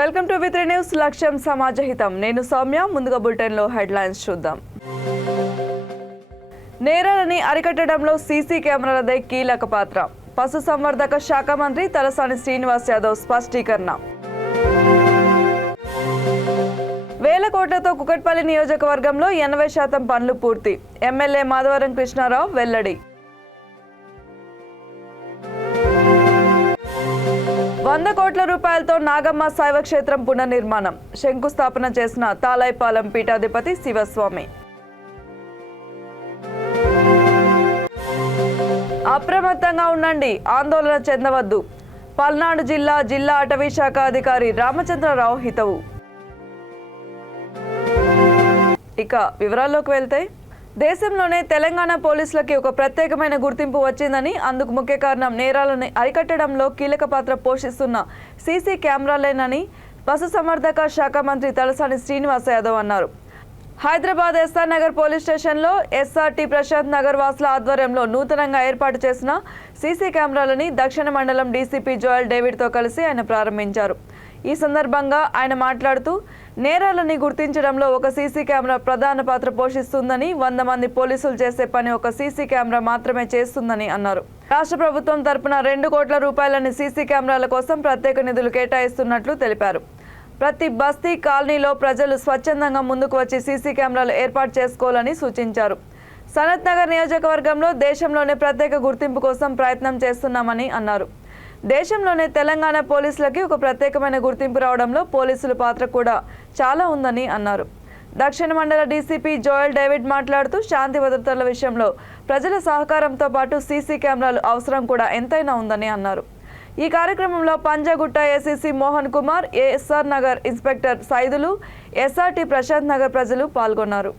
Welcome to వి3 news లక్ష్యం సమాజహితం. నేను సౌమ్య. ముందుగా బులెటిన్లో హెడ్లైన్స్ చూద్దాం. నేరాలని అరికట్టడంలో సీసీ కెమెరాలదే కీలక పాత్ర. పశుసంవర్ధక శాఖ మంత్రి తలసాని శ్రీనివాస్ యాదవ్ స్పష్టీకరణ. వేల కోట్లతో కుకట్పల్లి నియోజకవర్గంలో 80% పనులు పూర్తి. ఎమ్మెల్యే మాధవరం కృష్ణారావు వెల్లడి. 100 కోట్ల రూపాయలతో నాగమ్మ శైవ క్షేత్రం పునర్నిర్మాణం. శంకుస్థాపన చేసిన తాలైపాలెం పీఠాధిపతి శివస్వామి. అప్రమత్తంగా ఉండండి, ఆందోళన చెందవద్దు. పల్నాడు జిల్లా అటవీ శాఖ అధికారి రామచంద్రరావు హితవు. ఇక వివరాల్లోకి వెళ్తే, దేశంలోనే తెలంగాణ పోలీసులకి ఒక ప్రత్యేకమైన గుర్తింపు వచ్చిందని, అందుకు ముఖ్య కారణం నేరాలను అరికట్టడంలో కీలక పాత్ర పోషిస్తున్న సీసీ కెమెరాలేనని పశుసంవర్ధక శాఖ మంత్రి తలసాని శ్రీనివాస్ యాదవ్ అన్నారు. హైదరాబాద్ ఎస్ఆర్ నగర్ పోలీస్ స్టేషన్లో ఎస్ఆర్టీ ప్రశాంత్ నగర్ వాసుల ఆధ్వర్యంలో నూతనంగా ఏర్పాటు చేసిన సీసీ కెమెరాలని దక్షిణ మండలం డీసీపీ జోయల్ డేవిడ్తో కలిసి ఆయన ప్రారంభించారు. ఈ సందర్భంగా ఆయన మాట్లాడుతూ, నేరాలని గుర్తించడంలో ఒక సీసీ కెమెరా ప్రధాన పాత్ర పోషిస్తుందని, 100 మంది పోలీసులు చేసే పని ఒక సీసీ కెమెరా మాత్రమే చేస్తుందని అన్నారు. రాష్ట్ర ప్రభుత్వం తరపున 2 కోట్ల రూపాయలని సీసీ కెమెరాల కోసం ప్రత్యేక నిధులు కేటాయిస్తున్నట్లు తెలిపారు. ప్రతి బస్తీ కాలనీలో ప్రజలు స్వచ్ఛందంగా ముందుకు వచ్చి సీసీ కెమెరాలు ఏర్పాటు చేసుకోవాలని సూచించారు. సనత్ నగర్ నియోజకవర్గంలో దేశంలోనే ప్రత్యేక గుర్తింపు కోసం ప్రయత్నం చేస్తున్నామని అన్నారు. దేశంలోనే తెలంగాణ పోలీసులకి ఒక ప్రత్యేకమైన గుర్తింపు రావడంలో పోలీసుల పాత్ర కూడా చాలా ఉందని అన్నారు. దక్షిణ మండల డీసీపీ జోయల్ డేవిడ్ మాట్లాడుతూ, శాంతి భద్రతల విషయంలో ప్రజల సహకారంతో పాటు సీసీ కెమెరాలు అవసరం కూడా ఎంతైనా ఉందని అన్నారు. ఈ కార్యక్రమంలో Panjagutta ACC Mohan Kumar, SR Nagar inspector Saidulu, SRT Prashant Nagar ప్రజలు పాల్గొన్నారు.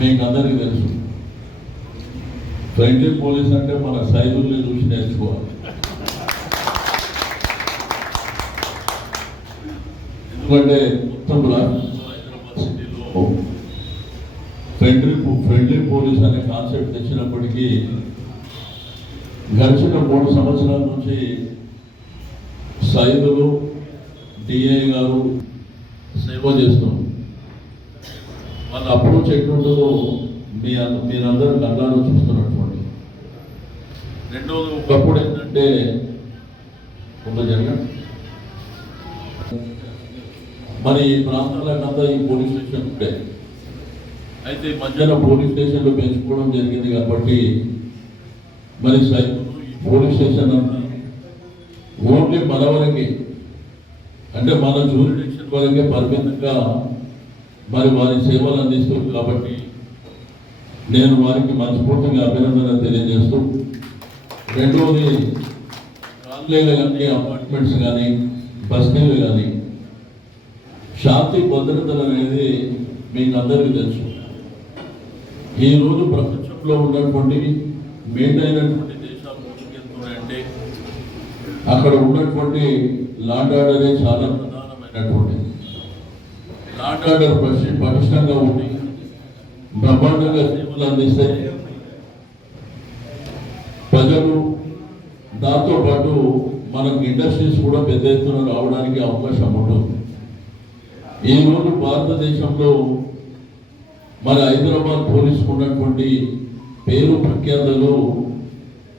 మీకు అందరికీ తెలుసు, ఫ్రెండ్లీ పోలీస్ అంటే మన సైదుల్ని చూసి నేర్చుకోవాలి. ఎందుకంటే మొత్తం హైదరాబాద్ సిటీలో ఫ్రెండ్లీ పోలీస్ అనే కాన్సెప్ట్ తెచ్చినప్పటికీ గడిచిన 3 సంవత్సరాల నుంచి సైదులు డిఐ గారు సేవ చేస్తున్నాం. వాళ్ళ అప్రోచ్ ఎట్లుంటుందో మీరందరూ కళ్ళాలో చూస్తున్నటువంటి. రెండోది, ఒకప్పుడు ఏంటంటే మరి ఈ ప్రాంతాలకంతా ఈ పోలీస్ స్టేషన్ ఉంటే, అయితే మధ్యలో పోలీస్ స్టేషన్లో పెంచుకోవడం జరిగింది కాబట్టి మరి ఈ పోలీస్ స్టేషన్ అంతా ఓన్లీ మన వరకే, అంటే మన జ్యూరిడిక్షన్ వరకే పరిమితంగా మరి వారి సేవలు అందిస్తుంది. కాబట్టి నేను వారికి మనస్ఫూర్తిగా అభినందన తెలియజేస్తూ, రెండవది, కాలనీలు కానీ అపార్ట్మెంట్స్ కానీ బస్తీలు కానీ శాంతి భద్రతలు అనేది మీకు అందరికీ తెలుసు. ఈరోజు ప్రపంచంలో ఉన్నటువంటి మెయిన్ దేశాలు ముందుకెళ్తున్నాయంటే అక్కడ ఉన్నటువంటి లాండ్ ఆర్డరే చాలా ప్రధానమైనటువంటిది. లాండ్ ఆర్డర్ పటిష్టంగా ఉండి బ్రహ్మాండంగా సేవలు అందిస్తే ప్రజలు, దాంతోపాటు మనకు ఇండస్ట్రీస్ కూడా పెద్ద ఎత్తున రావడానికి అవకాశం ఉంటుంది. ఈరోజు భారతదేశంలో మరి హైదరాబాద్ పోలీసుకు ఉన్నటువంటి పేరు ప్రఖ్యాతలు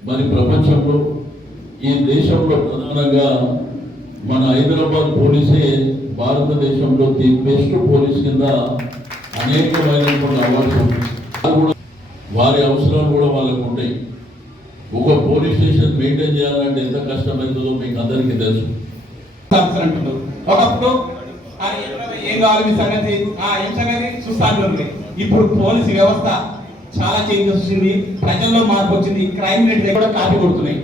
మరి ప్రపంచంలో ఈ దేశంలో ప్రధానంగా మన హైదరాబాద్ పోలీసే భారతదేశంలో ది బెస్ట్ పోలీస్ కింద అనేకమైనటువంటి అవార్డ్స్ వారి అవసరాలు కూడా వాళ్ళకు ఉంటాయి. ఒక పోలీస్ స్టేషన్ మెయింటైన్ చేయాలంటే ఎంత కష్టమవుతుందో మీకు అందరికీ తెలుసు. ఒకప్పుడు ఏం కావాలి మీ సంగతి ఏం సంగతి చూస్తాను ఉంది. ఇప్పుడు పోలీసు వ్యవస్థ చాలా చేంజెస్ వచ్చింది, ప్రజల్లో మార్పు వచ్చింది, క్రైమ్ రేట్ కూడా కాపీ కొడుతున్నాయి.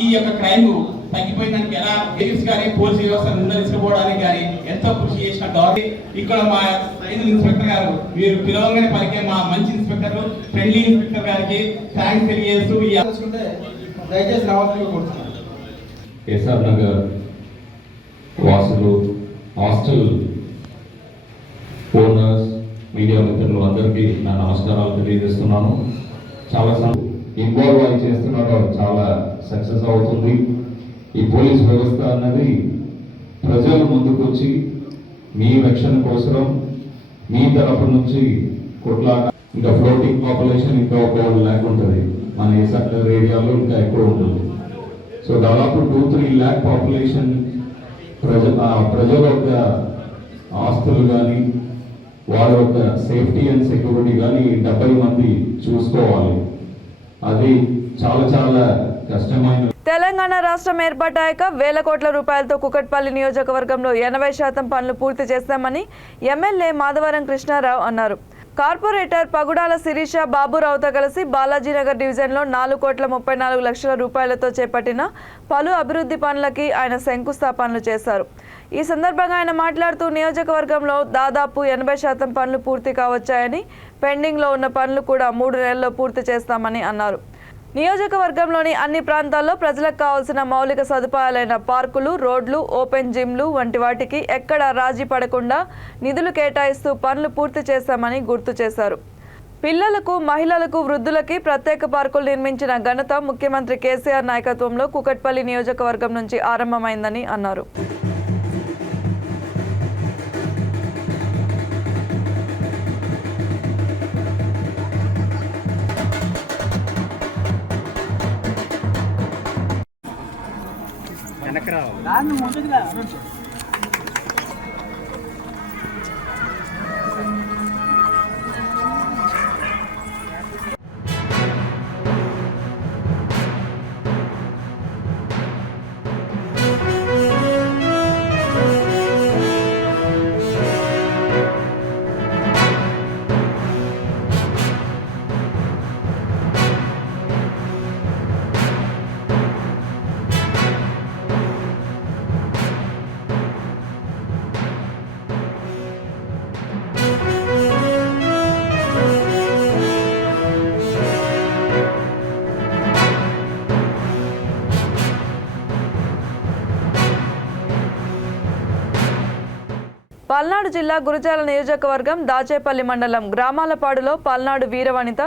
ఈ యొక్క క్రైమ్ తగ్గిపోయిందానికి ఎలా పోలీస్ కానీ పోలీసు వ్యవస్థ ముందు తీసుకుపోవడానికి కానీ ఎంతో కృషి చేసిన గవర్నమెంట్ ఇక్కడ మా సైనిక ఇన్స్పెక్టర్ గారు మీరు పిలవగానే పలికే మా మంచి ఇన్స్పెక్టర్ ఫ్రెండ్లీ ఇన్స్పెక్టర్ గారికి థ్యాంక్స్ తెలియజేస్తూ దయచేసి రావాలని కోరుతున్నాను. కేసీఆర్ నగర్ వాసులు, హాస్టల్ ఓనర్స్, మీడియా మిత్రులు అందరికీ నా నమస్కారాలు తెలియజేస్తున్నాను. చాలా ఇన్వాల్వ్ అయి చేస్తున్నారో చాలా సక్సెస్ అవుతుంది. ఈ పోలీస్ వ్యవస్థ అన్నది ప్రజలు ముందుకు వచ్చి మీ రక్షణ కోసం మీ తరఫు నుంచి కొట్లాట. ఇంకా ఫ్లోటింగ్ పాపులేషన్ ఇంకా 1 lakh ఉంటుంది మన ఏసర్ ఏరియాలో, ఇంకా ఎక్కువ ఉంటుంది. సో దాదాపు 2-3 lakh పాపులేషన్ ప్రజల యొక్క ఆస్తులు కానీ వాళ్ళ యొక్క సేఫ్టీ అండ్ సెక్యూరిటీ కానీ 70 మంది చూసుకోవాలి. అది చాలా చాలా కష్టమైన. తెలంగాణ రాష్ట్రం ఏర్పడ్డాక వేల కోట్ల రూపాయలతో కుకట్పల్లి నియోజకవర్గంలో 80% పనులు పూర్తి చేస్తామని ఎమ్మెల్యే మాధవరం కృష్ణారావు అన్నారు. కార్పొరేటర్ పగుడాల శిరీష బాబురావుతో కలిసి బాలాజీనగర్ డివిజన్లో 4,34 లక్షల రూపాయలతో చేపట్టిన పలు అభివృద్ధి పనులకి ఆయన శంకుస్థాపనలు చేశారు. ఈ సందర్భంగా ఆయన మాట్లాడుతూ నియోజకవర్గంలో దాదాపు 80% పనులు పూర్తి కావచ్చాయని, పెండింగ్లో ఉన్న పనులు కూడా 3 నెలల్లో పూర్తి చేస్తామని అన్నారు. నియోజకవర్గంలోని అన్ని ప్రాంతాల్లో ప్రజలకు కావాల్సిన మౌలిక సదుపాయాలైన పార్కులు, రోడ్లు, ఓపెన్ జిమ్లు వంటి వాటికి ఎక్కడా రాజీ పడకుండా నిధులు కేటాయిస్తూ పనులు పూర్తి చేశామని గుర్తు చేశారు. పిల్లలకు, మహిళలకు, వృద్ధులకి ప్రత్యేక పార్కులు నిర్మించిన ఘనత ముఖ్యమంత్రి కేసీఆర్ నాయకత్వంలో కుకట్పల్లి నియోజకవర్గం నుంచి ఆరంభమైందని అన్నారు. పల్నాడు జిల్లా గురజాల నియోజకవర్గం దాచేపల్లి మండలం గ్రామాలపాడులో పల్నాడు వీరవనిత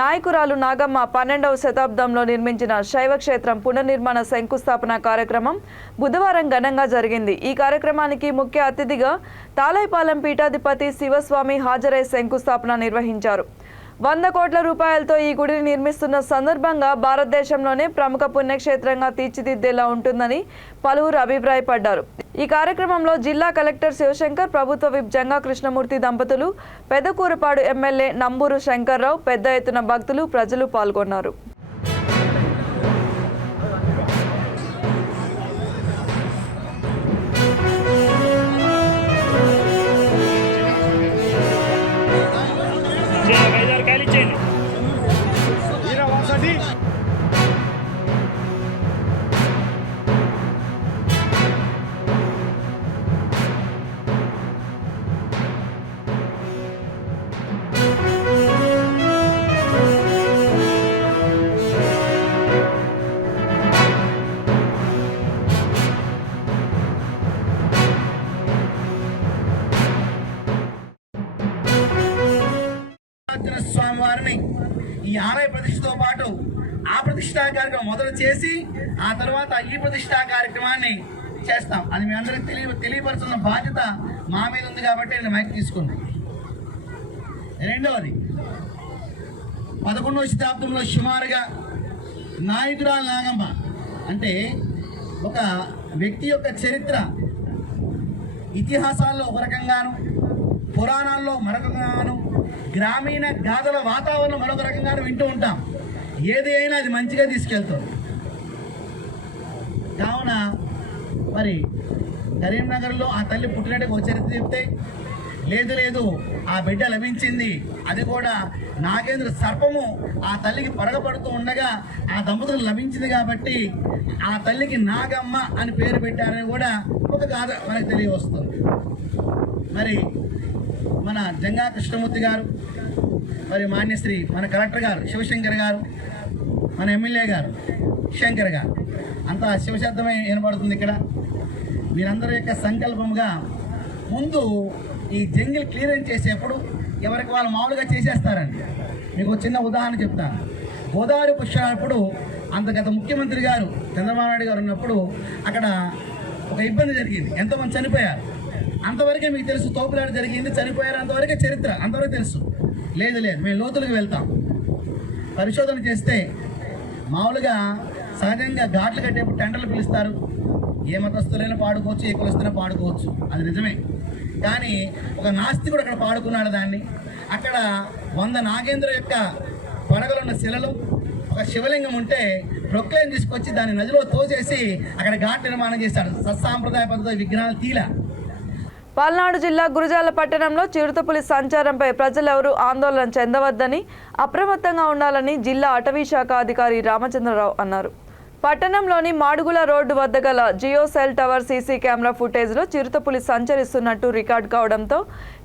నాయకురాలు నాగమ్మ 12వ శతాబ్దంలో నిర్మించిన శైవక్షేత్రం పునర్నిర్మాణ శంకుస్థాపన కార్యక్రమం బుధవారం ఘనంగా జరిగింది. ఈ కార్యక్రమానికి ముఖ్య అతిథిగా తాళైపాలెం పీఠాధిపతి శివస్వామి హాజరై శంకుస్థాపన నిర్వహించారు. 100 కోట్ల రూపాయలతో ఈ గుడిని నిర్మిస్తున్న సందర్భంగా భారతదేశంలోనే ప్రముఖ పుణ్యక్షేత్రంగా తీర్చిదిద్దేలా ఉంటుందని పలువురు అభిప్రాయపడ్డారు. ఈ కార్యక్రమంలో జిల్లా కలెక్టర్ శివశంకర్, ప్రభుత్వ విప్ జంగా కృష్ణమూర్తి దంపతులు, పెదకూరపాడు ఎమ్మెల్యే నంబూరు శంకర్రావు, పెద్ద ఎత్తున భక్తులు, ప్రజలు పాల్గొన్నారు. స్వామివారిని ఈ ఆలయ ప్రతిష్టతో పాటు ఆ ప్రతిష్టా కార్యక్రమం మొదలు చేసి ఆ తర్వాత ఈ ప్రతిష్టా కార్యక్రమాన్ని చేస్తాం అని మీ అందరికీ తెలియపరుస్తున్న బాధ్యత మా మీద ఉంది కాబట్టి నేను మైక్ తీసుకుంది. రెండవది, 11వ శతాబ్దంలో సుమారుగా నాయకురాలు నాగమ్మ అంటే ఒక వ్యక్తి యొక్క చరిత్ర ఇతిహాసాల్లో ఒక రకంగాను, పురాణాల్లో మరొక రకంగాను, గ్రామీణ గాథల వాతావరణం మరొక రకంగాను వింటూ ఉంటాం. ఏది అయినా అది మంచిగా తీసుకెళ్తుంది. కావున మరి కరీంనగర్లో ఆ తల్లి పుట్టినట్టుగా ఒక చరిత్ర చెప్తే, లేదు ఆ బిడ్డ లభించింది, అది కూడా నాగేంద్ర సర్పము ఆ తల్లికి పడగపడుతూ ఉండగా ఆ దంపతులు లభించింది కాబట్టి ఆ తల్లికి నాగమ్మ అని పేరు పెట్టారని కూడా ఒక గాథ మనకు తెలియవస్తుంది. మరి మన జంగా కృష్ణమూర్తి గారు, మరి మాన్యశ్రీ మన కలెక్టర్ గారు శివశంకర్ గారు, మన ఎమ్మెల్యే గారు శంకర్ గారు, అంతా శివశబ్దమే వినపడుతుంది ఇక్కడ. మీరందరి యొక్క సంకల్పంగా ముందు ఈ జంగిల్ క్లియరెన్స్ చేసేప్పుడు ఎవరికి వాళ్ళు మామూలుగా చేసేస్తారండి. మీకు ఒక చిన్న ఉదాహరణ చెప్తాను. గోదావరి పుష్కరాలప్పుడు గత ముఖ్యమంత్రి గారు చంద్రబాబు నాయుడు గారు ఉన్నప్పుడు అక్కడ ఒక ఇబ్బంది జరిగింది, ఎంతోమంది చనిపోయారు. అంతవరకే మీకు తెలుసు, తోపులాట జరిగింది, చనిపోయారు, అంతవరకే చరిత్ర, అంతవరకు తెలుసు. లేదు మేము లోతులకు వెళ్తాం. పరిశోధన చేస్తే మామూలుగా సహజంగా ఘాట్లు కట్టేప్పుడు టెండర్లు పిలుస్తారు. ఏ మతస్థులైనా పాడుకోవచ్చు, ఏ కులస్తులైనా పాడుకోవచ్చు, అది నిజమే. కానీ ఒక నాస్తికుడు అక్కడ పాడుకున్నాడు దాన్ని. అక్కడ 100 నాగేంద్ర యొక్క పడగలున్న శిలలు, ఒక శివలింగం ఉంటే ప్రొక్లైన్ తీసుకొచ్చి దాన్ని నదిలో తోచేసి అక్కడ ఘాట్ నిర్మాణం చేశాడు. సత్సాంప్రదాయ పద్ధతి విగ్రహాలు తీల. పల్నాడు జిల్లా గురజాల పట్టణంలో చిరుతపులి సంచారంపై ప్రజలెవరూ ఆందోళన చెందవద్దని, అప్రమత్తంగా ఉండాలని జిల్లా అటవీ శాఖ అధికారి రామచంద్రరావు అన్నారు. పట్టణంలోని మాడుగుల రోడ్డు వద్ద గల Jio cell tower CC camera ఫుటేజ్లో చిరుతపులి సంచరిస్తున్నట్టు రికార్డు కావడంతో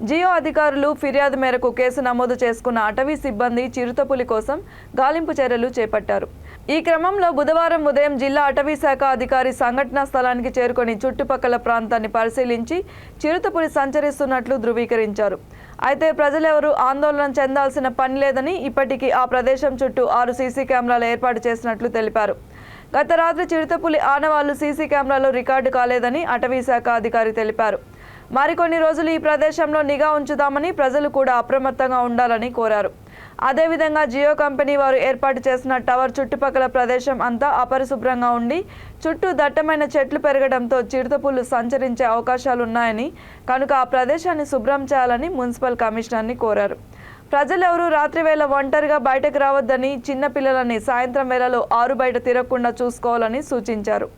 జియో అధికారులు ఫిర్యాదు మేరకు కేసు నమోదు చేసుకున్న అటవీ సిబ్బంది చిరుతపులి కోసం గాలింపు చర్యలు చేపట్టారు. ఈ క్రమంలో బుధవారం ఉదయం జిల్లా అటవీ శాఖ అధికారి సంఘటనా స్థలానికి చేరుకొని చుట్టుపక్కల ప్రాంతాన్ని పరిశీలించి చిరుతపులి సంచరిస్తున్నట్లు ధృవీకరించారు. అయితే ప్రజలెవరూ ఆందోళన చెందాల్సిన పని లేదని, ఇప్పటికీ ఆ ప్రదేశం చుట్టూ 6 సీసీ కెమెరాలు ఏర్పాటు చేసినట్లు తెలిపారు. గత రాత్రి చిరుతపులి ఆనవాళ్లు సీసీ కెమెరాలో రికార్డు కాలేదని అటవీ శాఖ అధికారి తెలిపారు. మరికొన్ని రోజులు ఈ ప్రదేశంలో నిఘా ఉంచుదామని, ప్రజలు కూడా అప్రమత్తంగా ఉండాలని కోరారు. అదేవిధంగా జియో కంపెనీ వారు ఏర్పాటు చేసిన టవర్ చుట్టుపక్కల ప్రదేశం అంతా అపరిశుభ్రంగా ఉండి చుట్టూ దట్టమైన చెట్లు పెరగడంతో చిరుతపులు సంచరించే అవకాశాలున్నాయని, కనుక ఆ ప్రదేశాన్ని శుభ్రం చేయాలని మున్సిపల్ కమిషనర్ని కోరారు. ప్రజలెవరూ రాత్రి వేళ ఒంటరిగా బయటకు రావద్దని, చిన్న పిల్లలని సాయంత్రం వేళలో ఆరు బయట తిరగకుండా చూసుకోవాలని సూచించారు.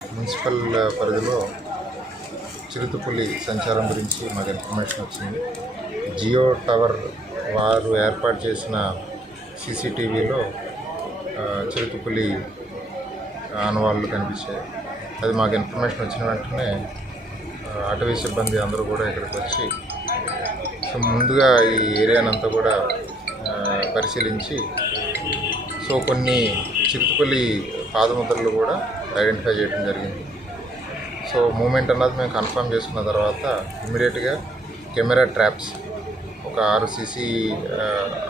మున్సిపల్ పరిధిలో చిరుతపులి సంచారం గురించి మాకు ఇన్ఫర్మేషన్ వచ్చింది. జియో టవర్ వారు ఏర్పాటు చేసిన సీసీటీవీలో చిరుతపులి ఆనవాళ్ళు కనిపించాయి. అది మాకు ఇన్ఫర్మేషన్ వచ్చిన వెంటనే అటవీ సిబ్బంది అందరూ కూడా ఇక్కడికి వచ్చి ముందుగా ఈ ఏరియానంతా కూడా పరిశీలించి కొన్ని చిరుతపులి పాదముద్రలు కూడా ఐడెంటిఫై చేయడం జరిగింది. మూమెంట్ అన్నది మేము కన్ఫర్మ్ చేసుకున్న తర్వాత ఇమ్మీడియట్గా కెమెరా ట్రాప్స్ ఒక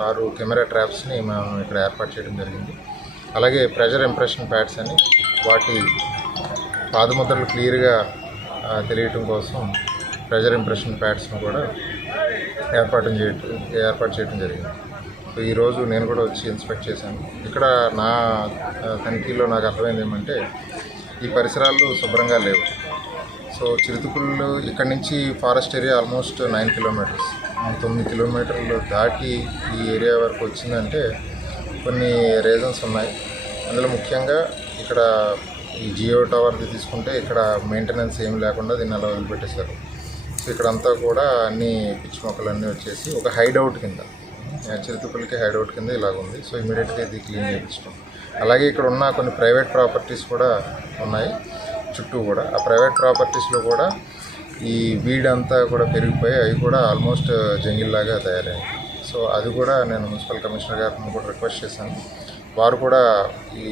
6 కెమెరా ట్రాప్స్ని మేము ఇక్కడ ఏర్పాటు చేయడం జరిగింది. అలాగే ప్రెజర్ ఇంప్రెషన్ ప్యాడ్స్ అని వాటి పాదముద్రలు క్లియర్గా తెలియటం కోసం ప్రెజర్ ఇంప్రెషన్ ప్యాడ్స్ను కూడా ఏర్పాటు చేయడం జరిగింది. ఈరోజు నేను కూడా వచ్చి ఇన్స్పెక్ట్ చేశాను. ఇక్కడ నా తనిఖీలో నాకు అర్థమైంది ఏమంటే ఈ పరిసరాలు శుభ్రంగా లేవు. చిరుతపుళ్ళు ఇక్కడి నుంచి ఫారెస్ట్ ఏరియా ఆల్మోస్ట్ 9 కిలోమీటర్స్, 9 కిలోమీటర్లు దాటి ఈ ఏరియా వరకు వచ్చిందంటే కొన్ని రీజన్స్ ఉన్నాయి. అందులో ముఖ్యంగా ఇక్కడ ఈ జియో టవర్ది తీసుకుంటే ఇక్కడ మెయింటెనెన్స్ ఏం లేకుండా దీన్ని అలా వదిలిపెట్టేశారు. ఇక్కడంతా కూడా అన్ని పిచ్చి మొక్కలన్నీ వచ్చేసి ఒక హైడౌట్ కింద, చిరుతపులికి హైడౌట్ కింద ఇలాగ ఉంది. ఇమీడియట్గా ఇది క్లీన్ చేయించడం. అలాగే ఇక్కడ ఉన్న కొన్ని ప్రైవేట్ ప్రాపర్టీస్ కూడా ఉన్నాయి చుట్టూ కూడా. ఆ ప్రైవేట్ ప్రాపర్టీస్లో కూడా ఈ వీడంతా కూడా పెరిగిపోయి అవి కూడా ఆల్మోస్ట్ జంగిల్ లాగా తయారయ్యాయి. అది కూడా నేను మున్సిపల్ కమిషనర్ గారిని కూడా రిక్వెస్ట్ చేశాను. వారు కూడా ఈ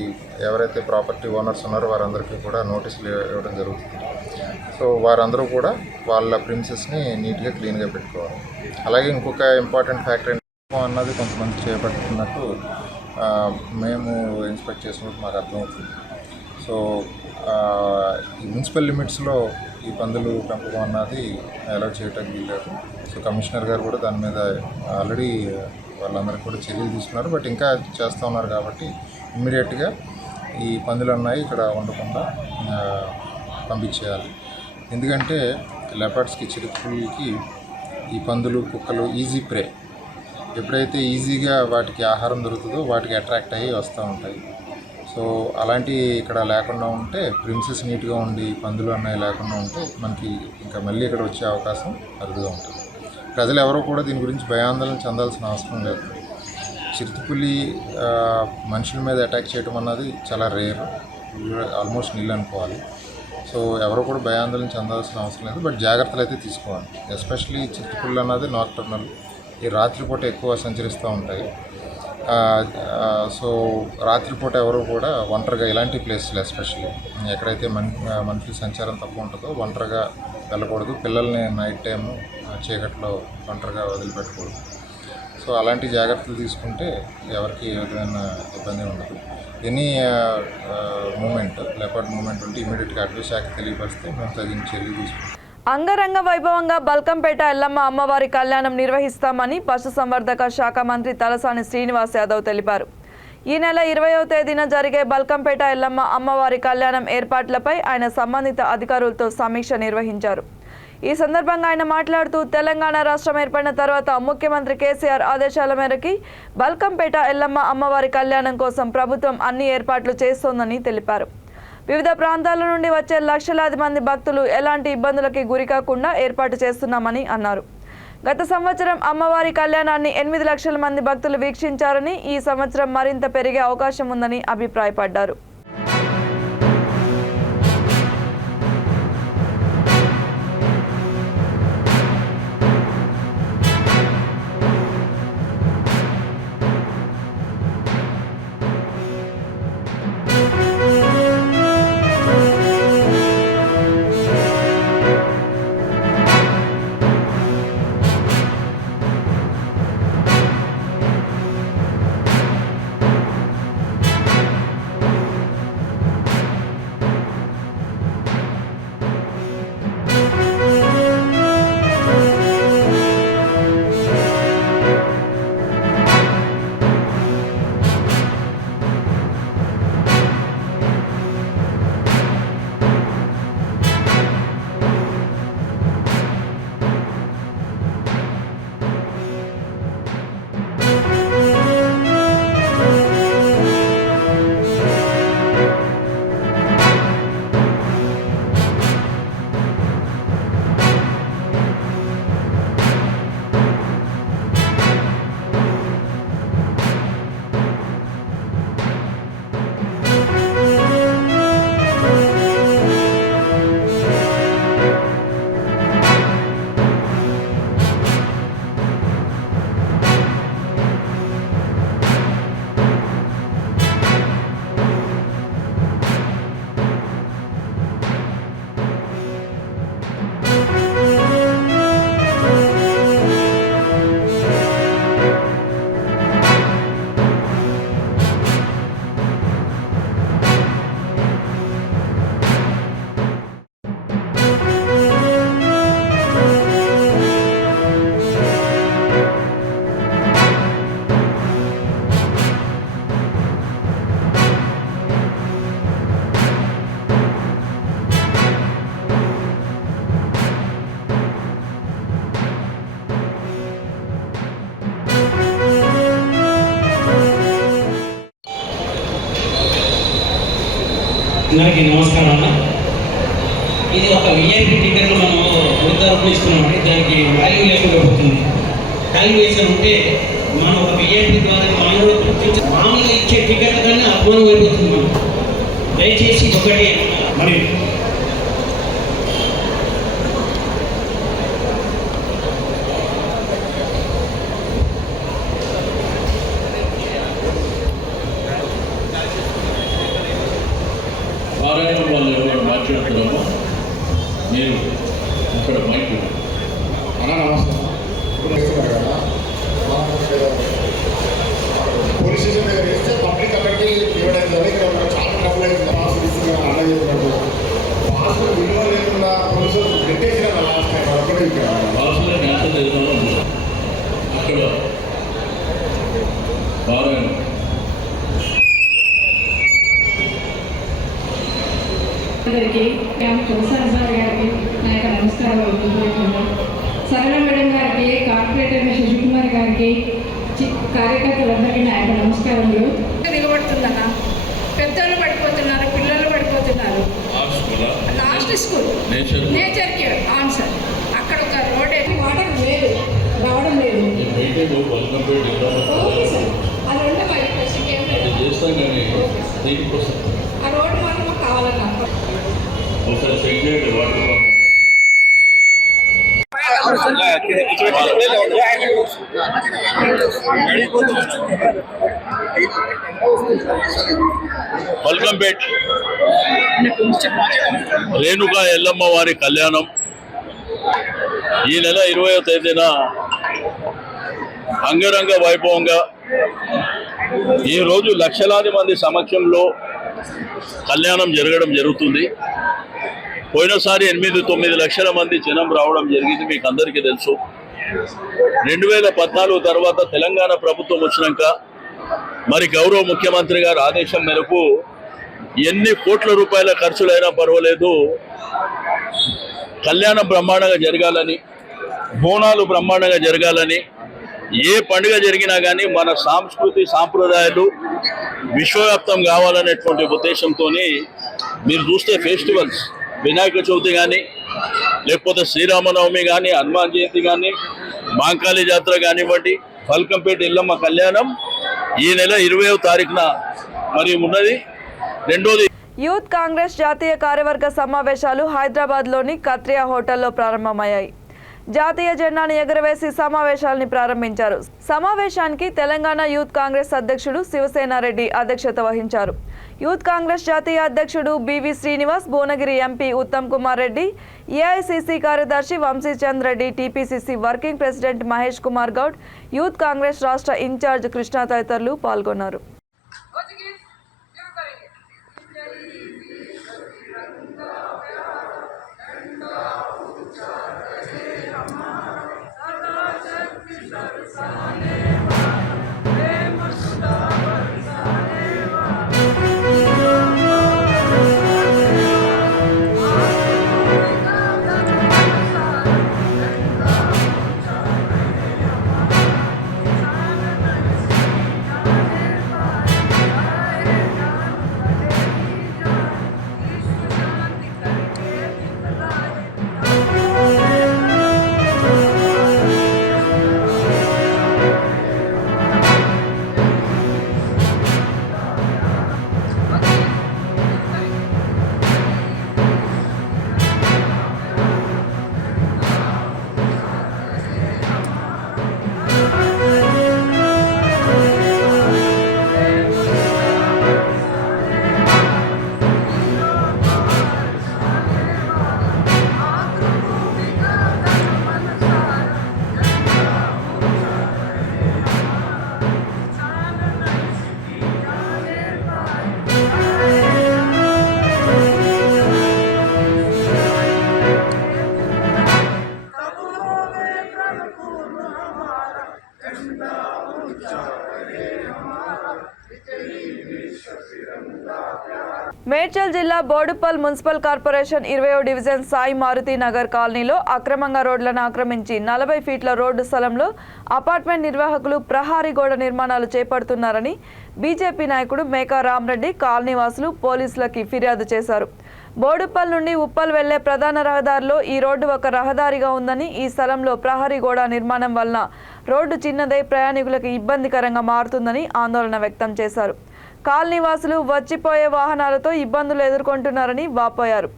ఎవరైతే ప్రాపర్టీ ఓనర్స్ ఉన్నారో వారందరికీ కూడా నోటీసులు ఇవ్వడం జరుగుతుంది. సో వారందరూ కూడా వాళ్ళ ప్రిన్సెస్ని నీట్గా క్లీన్గా పెట్టుకోవాలి. అలాగే ఇంకొక ఇంపార్టెంట్ ఫ్యాక్టర్ అన్నది కొంతమంది చేపడుతున్నట్టు మేము ఇన్స్పెక్ట్ చేసినప్పుడు మాకు అర్థమవుతుంది. సో ఈ మున్సిపల్ లిమిట్స్లో ఈ పందులు పెంపకం అన్నది అలౌ చేయటం వీల్లేదు. సో కమిషనర్ గారు కూడా దాని మీద ఆల్రెడీ వాళ్ళందరికీ కూడా చర్యలు తీసుకున్నారు. బట్ ఇంకా చేస్తూ ఉన్నారు కాబట్టి ఇమ్మీడియట్గా ఈ పందులు అన్నాయి ఇక్కడ ఉండకుండా పంపించేయాలి. ఎందుకంటే లెపర్డ్స్కి, చిరుతపులికి ఈ పందులు, కుక్కలు ఈజీ ప్రే. ఎప్పుడైతే ఈజీగా వాటికి ఆహారం దొరుకుతుందో వాటికి అట్రాక్ట్ అయ్యి వస్తూ ఉంటాయి. సో అలాంటివి ఇక్కడ లేకుండా ఉంటే, ప్రిన్సెస్ నీట్గా ఉండి పందులు అన్నవి లేకుండా ఉంటే మనకి ఇంకా మళ్ళీ ఇక్కడ వచ్చే అవకాశం అరుదుగా ఉంటుంది. ప్రజలు ఎవరో కూడా దీని గురించి భయాందోళన చెందాల్సిన అవసరం లేదు. చిరుతపులి మనుషుల మీద అటాక్ చేయడం అన్నది చాలా రేర్, ఆల్మోస్ట్ నీళ్ళు అనుకోవాలి. సో ఎవరు కూడా భయాందోళన చెందాల్సిన అవసరం లేదు. బట్ జాగ్రత్తలు అయితే తీసుకోవాలి. ఎస్పెషల్లీ చిరుతపుల్లు అన్నది నాక్టర్నల్, ఈ రాత్రిపూట ఎక్కువ సంచరిస్తూ ఉంటాయి. సో రాత్రిపూట ఎవరు కూడా ఒంటరిగా ఇలాంటి ప్లేస్లు, ఎస్పెషల్లీ ఎక్కడైతే మనుషుల సంచారం తక్కువ ఉంటుందో ఒంటరిగా వెళ్ళకూడదు. పిల్లల్ని నైట్ టైము చీకట్లో ఒంటరిగా వదిలిపెట్టకూడదు. సో అలాంటి జాగ్రత్తలు తీసుకుంటే ఎవరికి ఏ విధమైన ఇబ్బంది ఉండదు. ఎనీ మూమెంట్, లెపర్డ్ మూమెంట్ ఉంటే ఇమీడియట్గా అటవీ శాఖ తెలియపరిస్తే మేము తగిన చర్యలు తీసుకుంటాం. అంగరంగ వైభవంగా బల్కంపేట ఎల్లమ్మ అమ్మవారి కళ్యాణం నిర్వహిస్తామని పశుసంవర్ధక శాఖ మంత్రి తలసాని శ్రీనివాస్ యాదవ్ తెలిపారు. ఈ నెల 20వ తేదీన జరిగే బల్కంపేట ఎల్లమ్మ అమ్మవారి కళ్యాణం ఏర్పాట్లపై ఆయన సంబంధిత అధికారులతో సమీక్ష నిర్వహించారు. ఈ సందర్భంగా ఆయన మాట్లాడుతూ, తెలంగాణ రాష్ట్రం ఏర్పడిన తర్వాత ముఖ్యమంత్రి కేసీఆర్ ఆదేశాల మేరకు బల్కంపేట ఎల్లమ్మ అమ్మవారి కళ్యాణం కోసం ప్రభుత్వం అన్ని ఏర్పాట్లు చేస్తోందని తెలిపారు. వివిధ ప్రాంతాల నుండి వచ్చే లక్షలాది మంది భక్తులు ఎలాంటి ఇబ్బందులకి గురికాకుండా ఏర్పాటు చేస్తున్నామని అన్నారు. గత సంవత్సరం అమ్మవారి కళ్యాణాన్ని 8 లక్షల మంది భక్తులు వీక్షించారని, ఈ సంవత్సరం మరింత పెరిగే అవకాశం ఉందని అభిప్రాయపడ్డారు. అందరికీ నమస్కారం అన్న. ఇది ఒక విఐపి టికెట్లు మనం వృద్ధాలకు ఇస్తున్నామంటే దానికి వాల్యూ లేకుండా పోతుంది. వాల్యుయేషన్ ఉంటే మనం ఒక విఐపి ద్వారా మామూలుగా ఇచ్చే టికెట్ల కన్నా అభిమానం అయిపోతుంది. మనం దయచేసి ఒకటి మరి సరళ మేడం గారికి, కార్పొరేటర్ శశికుమార్ గారికి, కార్యకర్తలందరికీ నా యొక్క నమస్కారములు. దిగబడుతుందన్న, పెద్దలు పడిపోతున్నారు, పిల్లలు పడిపోతున్నారు. లాస్ట్ స్కూల్ నేచర్ కేర్ అవును సార్. అక్కడ ఒక రోడ్ వాటర్ లేదు, రావడం లేదు. ఓకే సార్, అది ఉంటే ఆ రోడ్డు మాత్రం మాకు కావాలన్నా. మల్కంపేట్ రేణుకా ఎల్లమ్మ వారి కళ్యాణం ఈ నెల 20వ తేదీన అంగరంగ వైభవంగా ఈరోజు లక్షలాది మంది సమక్షంలో కళ్యాణం జరగడం జరుగుతుంది. పోయినసారి 8-9 లక్షల మంది జనం రావడం జరిగింది, మీకు అందరికీ తెలుసు. 2014 తర్వాత తెలంగాణ ప్రభుత్వం వచ్చినాక మరి గౌరవ ముఖ్యమంత్రి గారి ఆదేశం మేరకు ఎన్ని కోట్ల రూపాయల ఖర్చులైనా పర్వాలేదు, కళ్యాణం బ్రహ్మాండంగా జరగాలని, బోనాలు బ్రహ్మాండంగా జరగాలని, ఏ పండుగ జరిగినా కానీ మన సంస్కృతి సాంప్రదాయాలు విశ్వవ్యాప్తం కావాలనేటువంటి ఉద్దేశంతో మీరు చూస్తే ఫెస్టివల్స్ వినాయక చవితి కానీ, లేకపోతే శ్రీరామనవమి కానీ, హనుమాన్ జయంతి కానీ, మాంకాళి జాతర కానివ్వండి, మల్కంపేట ఎల్లమ్మ కళ్యాణం ఈ నెల 20వ తారీఖున మరి ఉన్నది. రెండోది యూత్ కాంగ్రెస్ జాతీయ కార్యవర్గ సమావేశాలు హైదరాబాద్లోని కత్రియా హోటల్లో ప్రారంభమయ్యాయి. జాతీయ జెండాను ఎగురవేసి సమావేశాలని ప్రారంభించారు. సమావేశానికి తెలంగాణ యూత్ కాంగ్రెస్ అధ్యక్షుడు శివసేనారెడ్డి అధ్యక్షత వహించారు. యూత్ కాంగ్రెస్ జాతీయ అధ్యక్షుడు బివి శ్రీనివాస్, భువనగిరి ఎంపీ ఉత్తమ్ కుమార్ రెడ్డి, ఏఐసిసి కార్యదర్శి Vamshichand Reddy, TPCC working president Mahesh Kumar Goud, youth Congress రాష్ట్ర ఇన్ఛార్జ్ కృష్ణ తదితరులు పాల్గొన్నారు. మేడ్చల్ జిల్లా బోడుప్పల్ మున్సిపల్ కార్పొరేషన్ 20వ డివిజన్ సాయి మారుతి నగర్ కాలనీలో అక్రమంగా రోడ్లను ఆక్రమించి 40 ఫీట్ల రోడ్డు స్థలంలో అపార్ట్మెంట్ నిర్వాహకులు ప్రహారీ గోడ నిర్మాణాలు చేపడుతున్నారని బీజేపీ నాయకుడు మేకా రామరెడ్డి కాలనీవాసులు పోలీసులకి ఫిర్యాదు చేశారు. బోడుప్పల్ నుండి ఉప్పల్ వెళ్లే ప్రధాన రహదారిలో ఈ రోడ్డు ఒక రహదారిగా ఉందని, ఈ స్థలంలో ప్రహరీ గోడ నిర్మాణం వలన రోడ్డు చిన్నదై ప్రయాణికులకు ఇబ్బందికరంగా మారుతుందని ఆందోళన వ్యక్తం చేశారు. కాలనీవాసులు వచ్చిపోయే వాహనాలతో ఇబ్బందులు ఎదుర్కొంటున్నారని వాపోయారు.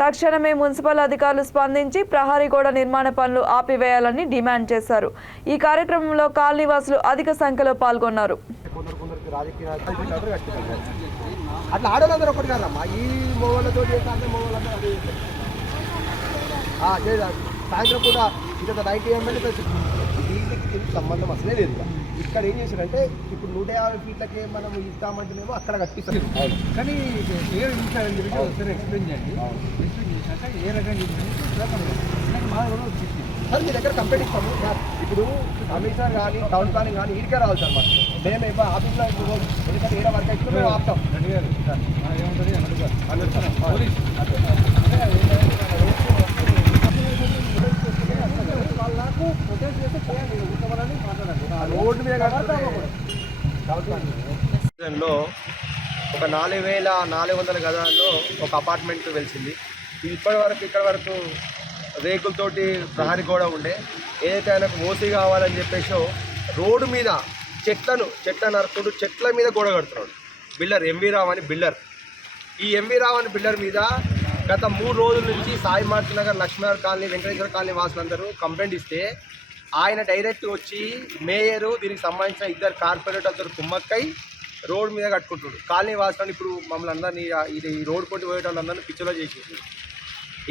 తక్షణమే మున్సిపల్ అధికారులు స్పందించి ప్రహరీ గోడ నిర్మాణ పనులు ఆపివేయాలని డిమాండ్ చేశారు. ఈ కార్యక్రమంలో కాలనీవాసులు అధిక సంఖ్యలో పాల్గొన్నారు. అట్లా ఆడోళ్ళందరూ ఒకటి కాదమ్మా, ఈ మోగోళ్ళతో సాయంత్రం కూడా ఇక్కడ 90 ఎమ్మెల్యే దీనికి సంబంధం అసలే లేదు. ఇక్కడ ఏం చేశారంటే ఇప్పుడు 150 ఫీట్లకే మనం ఇస్తామంటేనేమో అక్కడ కట్టిస్తాం. కానీ ఏ విషయాలు గురించి ఒకసారి ఎక్స్ప్లెయిన్ చేయండి. ఎక్స్ప్లెయిన్ చేశాక ఏ రకంగా సార్ మీ దగ్గర కంప్లైంట్ ఇస్తాము. ఇప్పుడు కమిషనర్ కానీ టౌన్ ప్లానింగ్ కానీ ఈడికే రావాలి సార్. మేము మేము ఆఫీస్లో ఎందుకంటే ఏదో వర్క్ అయితే మేము ఆపుతాం. ఏముంటుంది లో ఒక 4,400 గజాల్లో ఒక అపార్ట్మెంట్ వెలిసింది. ఇక్కడ వరకు రేకులతోటి ప్రహరీ గోడ ఉండే. ఏదైతే ఆయనకు ఓసీ కావాలని చెప్పేసి రోడ్డు మీద చెట్లను నరుకుంటూ చెట్ల మీద గోడ కడుతున్నాడు బిల్డర్ ఎంవి రావు అని బిల్డర్. ఈ ఎంవి రావు అని బిల్డర్ మీద గత 3 రోజుల నుంచి సాయి మార్తి నగర్, లక్ష్మీనగర్ కాలనీ, వెంకటేశ్వర కాలనీ వాసులందరూ కంప్లైంట్ ఇస్తే ఆయన డైరెక్ట్ వచ్చి మేయరు, దీనికి సంబంధించిన 2 కార్పొరేటర్లతో కుమ్మక్కై రోడ్ మీద కట్టుకుంటున్నాడు. కాలనీ వాసులను ఇప్పుడు మమ్మల్ని అందరినీ ఈ రోడ్ కొట్టి పోయే వాళ్ళందరినీ పిచ్చలో చేసేసి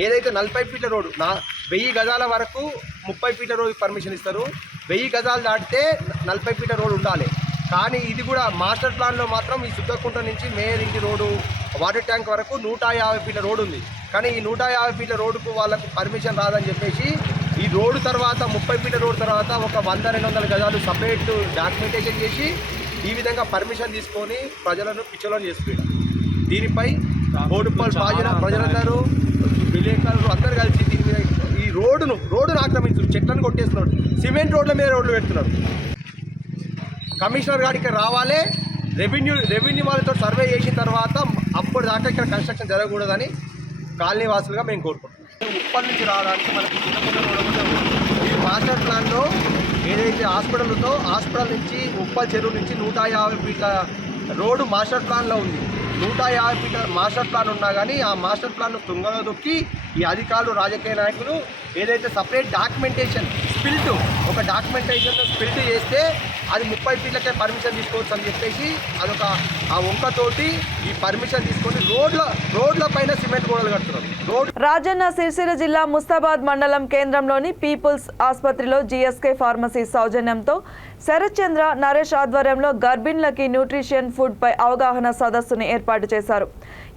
ఏదైతే 40 ఫీట్ల రోడ్డు 1000 గజాల వరకు 30 ఫీట్ల రోడ్డు పర్మిషన్ ఇస్తారు. 1000 గజాలు దాటితే 40 ఫీట్ల రోడ్డు ఉండాలి. కానీ ఇది కూడా మాస్టర్ ప్లాన్లో మాత్రం ఈ సుద్దకుంట నుంచి మేయర్ ఇంటి రోడ్డు, వాటర్ ట్యాంక్ వరకు 150 ఫీట్ల రోడ్డు ఉంది. కానీ ఈ 150 ఫీట్ల రోడ్డుకు వాళ్ళకు పర్మిషన్ రాదని చెప్పేసి ఈ రోడ్డు తర్వాత 30 ఫీట్ల రోడ్డు తర్వాత ఒక 100-200 గజాలు సపరేట్ డాక్యుమెంటేషన్ చేసి ఈ విధంగా పర్మిషన్ తీసుకొని ప్రజలను పిచ్చలను చేస్తున్నారు. దీనిపై బోడుపల్లి ప్రజలందరూ, విలేకరులు అందరూ కలిసి దీని మీద ఈ రోడ్డును ఆక్రమించారు, చెట్లను కొట్టేస్తున్నారు, సిమెంట్ రోడ్ల మీద రోడ్లు పెడుతున్నారు. కమిషనర్ గారికి రావాలి, రెవెన్యూ వాళ్ళతో సర్వే చేసిన తర్వాత అప్పుడు దాకా ఇక్కడ కన్స్ట్రక్షన్ జరగకూడదని కాలనీ వాసులుగా మేము కోరుకుంటున్నాం. ఉప్పల్ నుంచి రావడానికి మనకి చిన్నపల్లి రోడ్డు ఈ మాస్టర్ ప్లాన్లో ఏదైతే హాస్పిటల్ ఉందో హాస్పిటల్ నుంచి ఉప్పల్ చెరువు నుంచి 150 ఫీట్ల రోడ్డు మాస్టర్ ప్లాన్లో ఉంది. 150 ఫీట్ల మాస్టర్ ప్లాన్ ఉన్నా కానీ ఆ మాస్టర్ ప్లాన్ను తుంగలో దొక్కి ఈ అధికారులు, రాజకీయ నాయకులు ఏదైతే సపరేట్ డాక్యుమెంటేషన్ ఒక డాక్యుమెంటేషన్ స్పిల్ట్ చేస్తే అది 30 ఫీట్లకే పర్మిషన్ తీసుకోవచ్చు అని చెప్పేసి అదొక ఆ వంకతోటి ఈ పర్మిషన్ తీసుకొని రోడ్ల పైన సిమెంట్ గోడలు కడుతున్నారు. రాజన్న సిరిసిల్ల జిల్లా ముస్తాబాద్ మండలం కేంద్రంలోని పీపుల్స్ ఆసుపత్రిలో జీఎస్కే ఫార్మసీ సౌజన్యంతో శరత్చంద్ర, నరేష్ ఆధ్వర్యంలో గర్భిణులకి న్యూట్రిషన్ ఫుడ్ పై అవగాహన సదస్సును ఏర్పాటు చేశారు.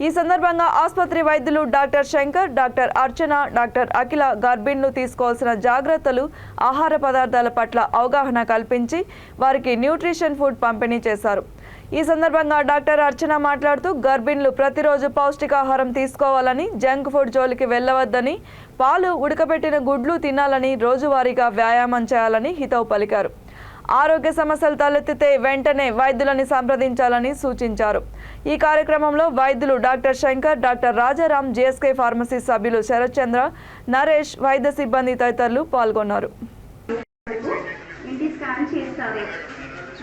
ఈ సందర్భంగా ఆసుపత్రి వైద్యులు డాక్టర్ శంకర్, డాక్టర్ అర్చన, డాక్టర్ అఖిల గర్భిణులు తీసుకోవాల్సిన జాగ్రత్తలు, ఆహార పదార్థాల పట్ల అవగాహన కల్పించి వారికి న్యూట్రిషన్ ఫుడ్ పంపిణీ చేశారు. ఈ సందర్భంగా డాక్టర్ అర్చన మాట్లాడుతూ గర్భిణులు ప్రతిరోజు పౌష్టికాహారం తీసుకోవాలని, జంక్ ఫుడ్ జోలికి వెళ్ళవద్దని, పాలు, ఉడకబెట్టిన గుడ్లు తినాలని, రోజువారీగా వ్యాయామం చేయాలని హితవు పలికారు. ఆరోగ్య సమస్యలు తలెత్తితే వెంటనే వైద్యులని సంప్రదించాలని సూచించారు. ఈ కార్యక్రమంలో వైద్యులు doctor Shankar, doctor Rajaram, GSK pharmacy సభ్యులు శరత్చంద్ర, నరేష్, వైద్య సిబ్బంది తదితరులు పాల్గొన్నారు.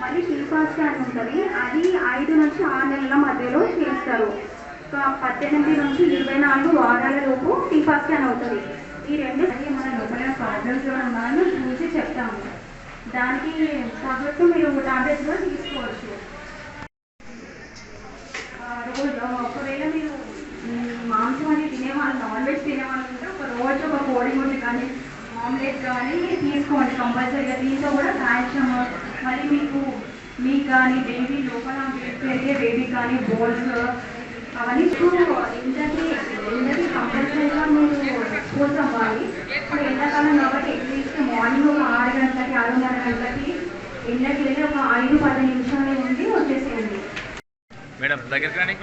మళ్ళీ టీపా స్కాన్ ఉంటుంది, అది 5 నుంచి 6 నెలల మధ్యలో చేస్తారు. 18 నుంచి 24 వారాల లోపు టీపా స్కాన్ అవుతుంది. ఈ 2 మన లోపల ప్రాబ్లమ్స్ ఉన్నాయని చూసి చెప్తాము. దానికి తగ్గట్టు మీరు టాబ్లెట్స్ కూడా తీసుకోవచ్చు. ఒకవేళ మీరు మాంసం అని తినేవాళ్ళు, నాన్ వెజ్ తినేవాళ్ళు ఉంటే ఒక రోజు ఒక కోడిగుడ్డు కానీ ఆమ్లెట్ కానీ తీసుకోండి కంపల్సరీగా. దీంతో కూడా కాల్షియం, మళ్ళీ మీకు కానీ బేబీ లోపల పెరిగే బేబీ కానీ బోల్స్ అవన్నీ ఎండకి కంపల్సరీగా మీరు ఎక్స్పోజ్ అవ్వాలి. ఇప్పుడు ఎండాకాలం కాబట్టి అట్లీస్ట్ మార్నింగ్ ఒక 6 గంటలకి 6:30 గంటలకి ఎండకి వెళ్ళి ఒక 5-10 నిమిషాలు ఉండి వచ్చేసేయండి. మేడం దగ్గరికి రాని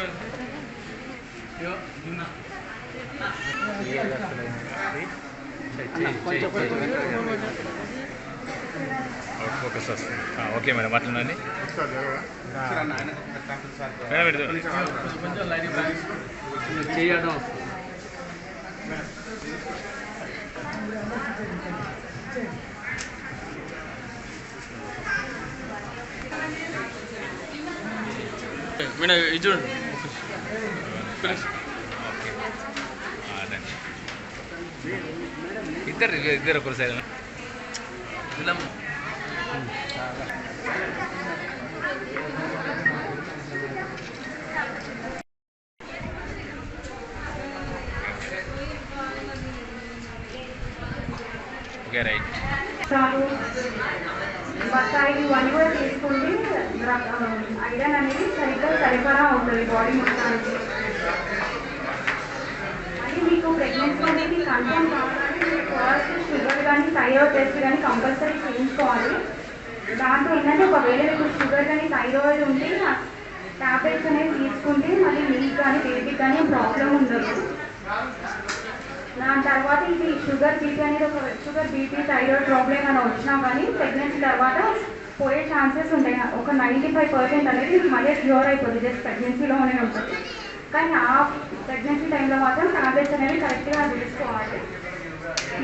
ఫోకస్ వస్తుంది. ఓకే మేడం అట్లనండి చేయడం. మేడం ఇది చూడండి. ఇద్దరు ఒకరు సైడ్ ఓకే రైట్. బత్తాయి ఇవన్నీ కూడా తీసుకుంటే ఐరన్ అనేది సరిపడా అవుతుంది బాడీ మొత్తానికి. అది మీకు ప్రెగ్నెన్సీ అనేది కన్ఫర్మ్ కావాలంటే మీరు ఫస్ట్ షుగర్ కానీ థైరాయిడ్ టెస్ట్ కానీ కంపల్సరీ చేయించుకోవాలి. దాంట్లో ఏంటంటే ఒకవేళ మీకు షుగర్ కానీ థైరాయిడ్ ఉంటే టాబ్లెట్స్ అనేవి తీసుకుంటే మళ్ళీ మీకు కానీ బేబీకి కానీ ప్రాబ్లం ఉండదు. దాని తర్వాత ఇది షుగర్ బీపీ అనేది షుగర్ బీపీ థైరాయిడ్ ప్రాబ్లం అని వచ్చినా కానీ ప్రెగ్నెన్సీ తర్వాత పోయే ఛాన్సెస్ ఉంటాయి. ఒక 95% అనేది మీకు మళ్ళీ క్యూర్ అయిపోతుంది, జస్ట్ ప్రెగ్నెన్సీలోనే ఉంటుంది. కానీ ఆ ప్రెగ్నెన్సీ టైంలో మాత్రం టాబ్లెట్స్ అనేవి కరెక్ట్గా తీసుకోవాలి.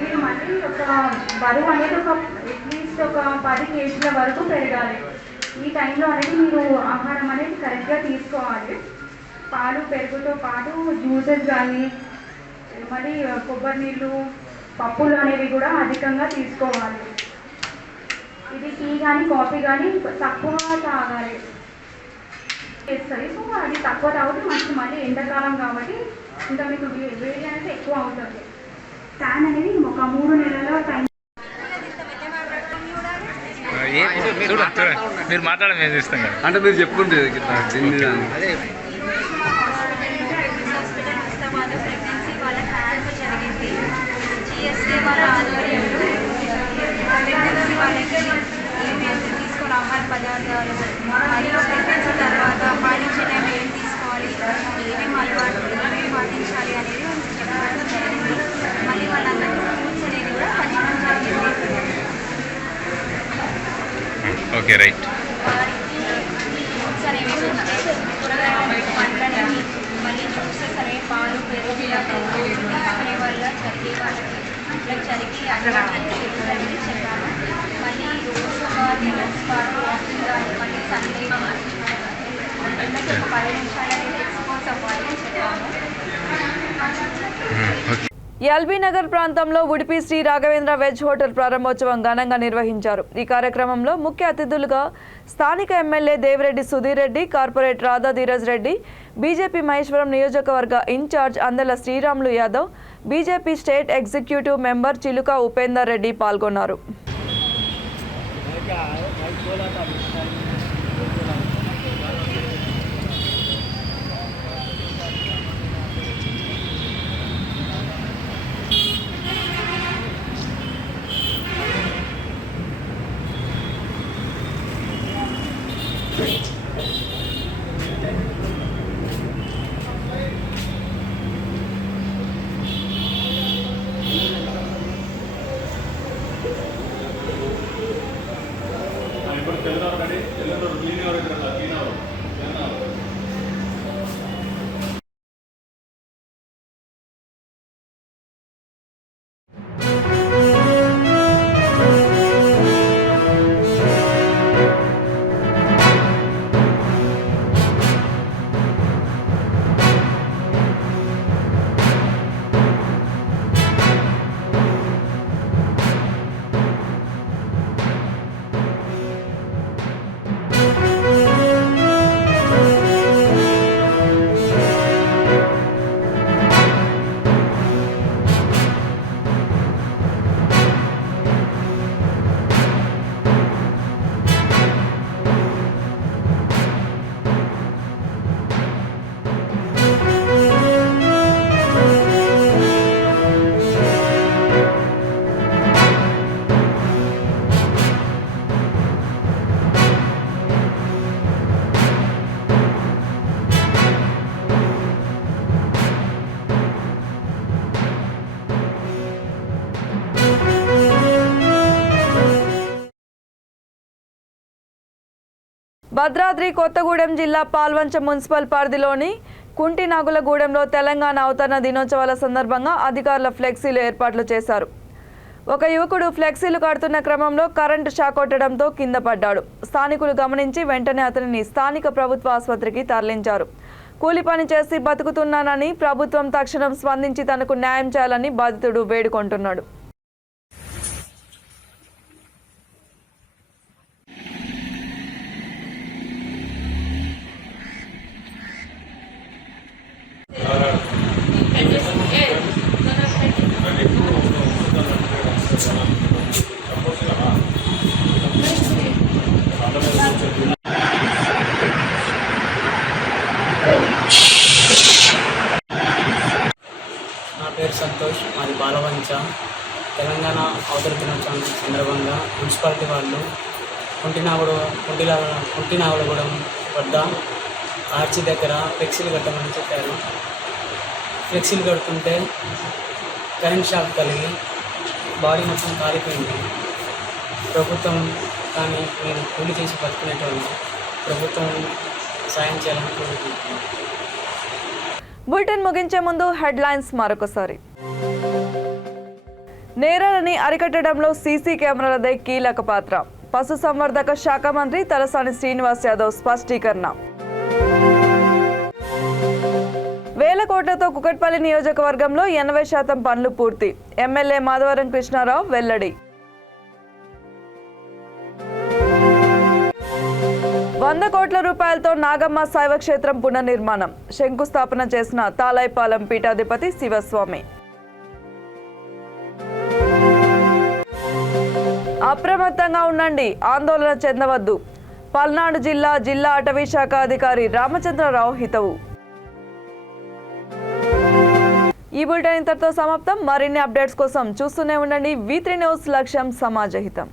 మీరు మళ్ళీ ఒక బరువు అనేది అట్లీస్ట్ ఒక 10 kg వరకు పెరగాలి. ఈ టైంలో అనేది మీరు ఆహారం అనేది కరెక్ట్గా తీసుకోవాలి. పాలు పెరుగుతో పాటు జ్యూసెస్ కానీ మళ్ళీ కొబ్బరి నీళ్ళు, పప్పులు అనేవి కూడా అధికంగా తీసుకోవాలి. ఇది టీ కానీ కాఫీ కానీ తక్కువ తాగాలి చేస్తుంది. సో అది తక్కువ తాగితే మంచి, మళ్ళీ ఎండాకాలం కాబట్టి ఇంకా మీకు వేడి అనేది ఎక్కువ అవుతుంది. ట్యాన్ అనేది ఒక 3 నెలల టైం. మీరు మాట్లాడడం ఏం చేస్తాం కదా అంటే మీరు చెప్పుకుంటే ప్రెగ్నెన్సీ వాళ్ళ ట్యాన్ జరిగింది. జిఎస్టీ వాళ్ళ ఆధ్వర్యంలో ప్రెగ్నెన్సీ వాళ్ళకి ఏమేమి తీసుకొని ఆహార పదార్థాలు మరియు ప్రెగ్నెన్సీ తర్వాత పాటించే టైంలో ఏం తీసుకోవాలి, ఏమేమి అలవాటు ఏమేమి పాటించాలి అనేది చెప్పడం జరిగింది. మళ్ళీ వాళ్ళందరికీ ఫ్రూట్స్ అనేది కూడా పంచడం జరిగింది. Okay right. ఫ్రూట్స్ అనేవి కూరగాయలు పండ్లనేవి మళ్ళీ జ్యూసెస్ అనేవి పాలు పెరుగు తీసుకునే వల్ల చర్కి వాళ్ళకి ఇట్లా చరికి అలవాటు అనేది చెప్పాను. మళ్ళీ రోజు ఒక 10 minutes పాటు వాకింగ్ కానీ మళ్ళీ సండే ఎండకి ఒక 10 నిమిషాలు అనేది ఎక్స్పోజ్ అవ్వాలి అని చెప్పాము. ఎల్బీ నగర్ ప్రాంతంలో ఉడిపి శ్రీ రాఘవేంద్ర వెజ్ హోటల్ ప్రారంభోత్సవం ఘనంగా నిర్వహించారు. ఈ కార్యక్రమంలో ముఖ్య అతిథులుగా స్థానిక MLA Devireddy Sudheer Reddy, corporator Radha Dheeraj Reddy, BJP Maheshwaram నియోజకవర్గ incharge Andela Sriramulu Yadav, BJP state executive member Chiluka Upender Reddy పాల్గొన్నారు. భద్రాద్రి కొత్తగూడెం జిల్లా పాల్వంచ మున్సిపల్ పరిధిలోని కుంటినాగులగూడెంలో తెలంగాణ అవతరణ దినోత్సవాల సందర్భంగా అధికారుల ఫ్లెక్సీలు ఏర్పాట్లు చేశారు. ఒక యువకుడు ఫ్లెక్సీలు కడుతున్న క్రమంలో కరెంటు షాక్ కొట్టడంతో కింద పడ్డాడు. స్థానికులు గమనించి వెంటనే అతనిని స్థానిక ప్రభుత్వ ఆసుపత్రికి తరలించారు. కూలి పని చేసి బతుకుతున్నానని ప్రభుత్వం తక్షణం స్పందించి తనకు న్యాయం చేయాలని బాధితుడు వేడుకుంటున్నాడు. నా పేరు సంతోష్, మాది పాల్వంచ. తెలంగాణ అవతరణ దినోత్సవం సందర్భంగా మున్సిపాలిటీ వాళ్ళు కుంటినాగులగూడెం వద్ద ఆర్చి దగ్గర ఫ్లెక్సీలు కట్టమని చెప్పారు. ఫ్లెక్సీలు కడుతుంటే కరెంట్ షాక్ కలిగి బాడీ మొత్తం కాలిపోయింది. ప్రభుత్వం కానీ నేను కూలి చేసి బతుకునేటోళ్ళు ప్రభుత్వం సాయం చేయాలని కోరుకుంటున్నాను. బులెటిన్ ముగించే ముందు హెడ్లైన్స్ మరొకసారి. నేరాలని అరికట్టడంలో సీసీ కెమెరాలదే కీలక పాత్ర. పశుసంవర్ధక శాఖ మంత్రి తలసాని శ్రీనివాస్ యాదవ్ స్పష్టీకరణ. వేల కోట్లతో కుకట్పల్లి నియోజకవర్గంలో 80% పనులు పూర్తి. ఎమ్మెల్యే మాధవరం కృష్ణారావు వెల్లడి. 100 కోట్ల రూపాయలతో నాగమ్మ శైవ క్షేత్రం పునర్నిర్మాణం. శంకుస్థాపన చేసిన తాలైపాలెం పీఠాధిపతి శివస్వామి. అప్రమత్తంగా ఉండండి, ఆందోళన చెందవద్దు. పల్నాడు జిల్లా అటవీ శాఖ అధికారి రామచంద్రరావు హితవు. ఈ బులెటిన్ ఇంతటితో సమాప్తం. మరిన్ని అప్డేట్స్ కోసం చూస్తూనే ఉండండి V3 న్యూస్. లక్ష్యం సమాజహితం.